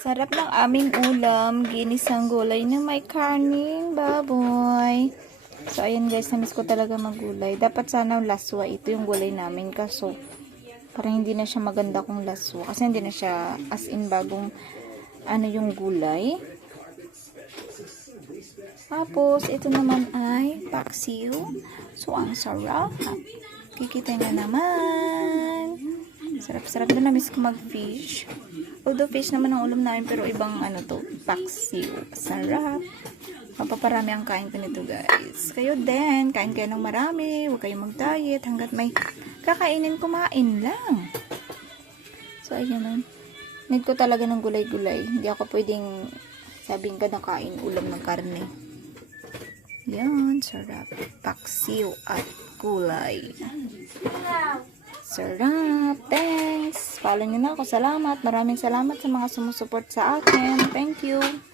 Sarap ng aming ulam. Ginisang gulay na may karning baboy. So, ayan guys, namiss ko talaga maggulay. Dapat sana laswa. Ito yung gulay namin. Kaso, parang hindi na siya maganda kung laswa. Kasi hindi na siya as in bagong ano yung gulay. Tapos, ito naman ay paksiw. So, ang sarap. Kikita nyo naman. Sarap-sarap na namiss ko mag-fish. Although fish naman ang ulam namin, pero ibang ano to, paksiw. Sarap. Mapaparami ang kain ko nito guys. Kayo din, kain kayo ng marami. Huwag kayong mag-diet hanggat may kakainin, kumain lang. So, ayun. Need ko talaga ng gulay-gulay. Hindi ako pwedeng sabing ka nakain ulam ng karne. Yan, sarap. Paksiw at gulay. Sarap. Thanks. Follow nyo na ako. Salamat. Maraming salamat sa mga sumusuport sa akin. Thank you.